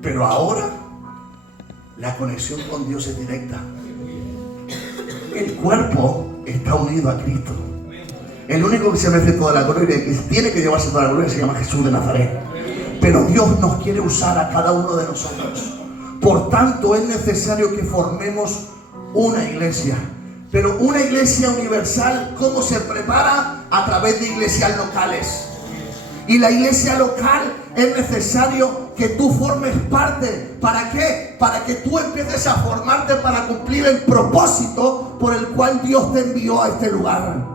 Pero ahora la conexión con Dios es directa. El cuerpo está unido a Cristo. El único que se merece toda la gloria y que tiene que llevarse toda la gloria se llama Jesús de Nazaret. Pero Dios nos quiere usar a cada uno de nosotros. Por tanto, es necesario que formemos una iglesia. Pero una iglesia universal, ¿cómo se prepara? A través de iglesias locales. Y la iglesia local es necesario que tú formes parte. ¿Para qué? Para que tú empieces a formarte para cumplir el propósito por el cual Dios te envió a este lugar.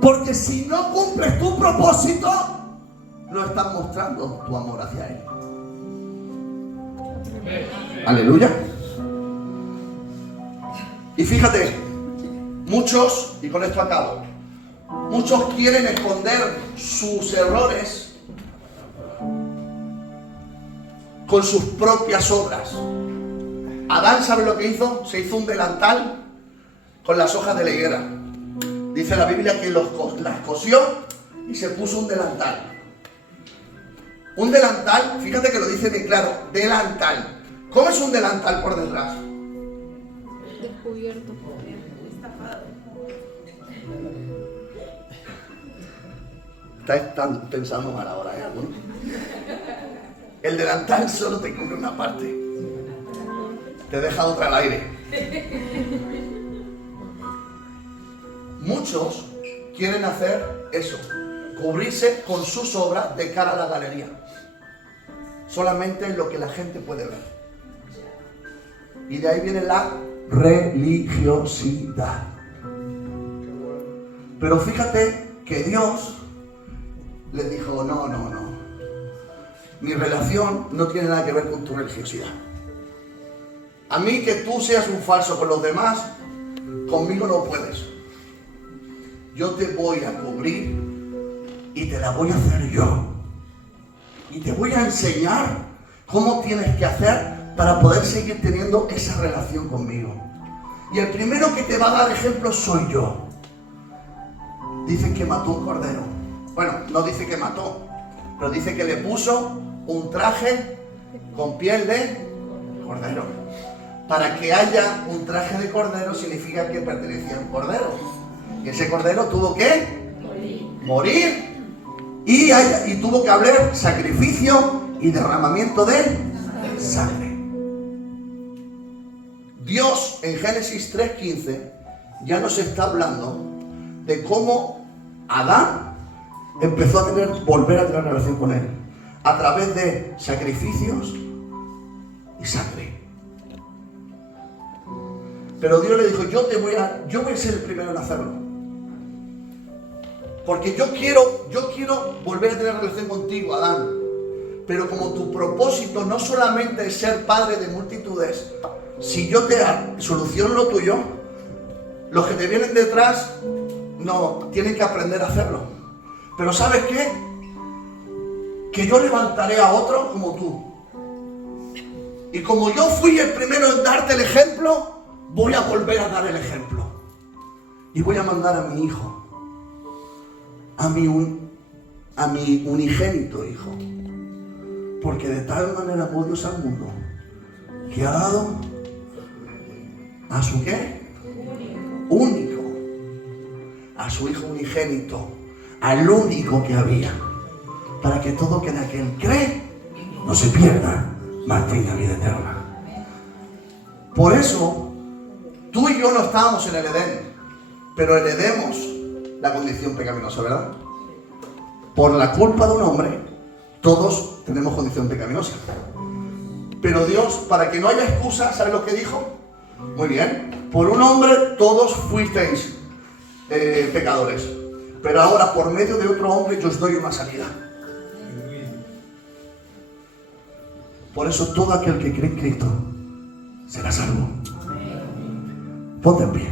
Porque si no cumples tu propósito, no estás mostrando tu amor hacia Él. Aleluya. Y fíjate, muchos, y con esto acabo, muchos quieren esconder sus errores con sus propias obras. Adán, ¿sabe lo que hizo? Se hizo un delantal con las hojas de la higuera. Dice la Biblia que las cosió y se puso un delantal. Un delantal, fíjate que lo dice bien claro, delantal. ¿Cómo es un delantal por detrás? Descubierto. Están pensando mal ahora, ¿eh? ¿Alguno? El delantal solo te cubre una parte. Te deja otra al aire. Muchos quieren hacer eso, cubrirse con sus obras de cara a la galería. Solamente lo que la gente puede ver. Y de ahí viene la religiosidad. Pero fíjate que Dios les dijo, no. Mi relación no tiene nada que ver con tu religiosidad. A mí que tú seas un falso con los demás, conmigo no puedes. Yo te voy a cubrir y te la voy a hacer yo. Y te voy a enseñar cómo tienes que hacer para poder seguir teniendo esa relación conmigo. Y el primero que te va a dar ejemplo soy yo. Dice que mató un cordero. Bueno, no dice que mató, Pero dice que le puso un traje con piel de cordero. Para que haya un traje de cordero significa que pertenecía a un cordero. Y ese cordero tuvo que morir. Y tuvo que haber sacrificio y derramamiento de sangre. Dios en Génesis 3:15 ya nos está hablando de cómo Adán empezó a volver a tener relación con él a través de sacrificios y sangre. Pero Dios le dijo, yo voy a ser el primero en hacerlo. Porque yo quiero volver a tener relación contigo, Adán. Pero como tu propósito no solamente es ser padre de multitudes, si yo te soluciono lo tuyo, los que te vienen detrás no tienen que aprender a hacerlo. Pero ¿sabes qué? Que yo levantaré a otro como tú. Y como yo fui el primero en darte el ejemplo, voy a volver a dar el ejemplo. Y voy a mandar a mi hijo, a mi unigénito hijo. Porque de tal manera amó Dios al mundo, que ha dado a su ¿qué? Único. A su hijo unigénito, al único que había, para que todo que en aquel cree no se pierda, mas tenga vida eterna. Por eso, tú y yo no estábamos en el Edén, pero heredemos la condición pecaminosa, ¿verdad? Por la culpa de un hombre, todos tenemos condición pecaminosa. Pero Dios, para que no haya excusa, ¿sabes lo que dijo? Muy bien, por un hombre todos fuisteis pecadores, pero ahora por medio de otro hombre yo os doy una salida. Por eso todo aquel que cree en Cristo será salvo. Ponte en pie.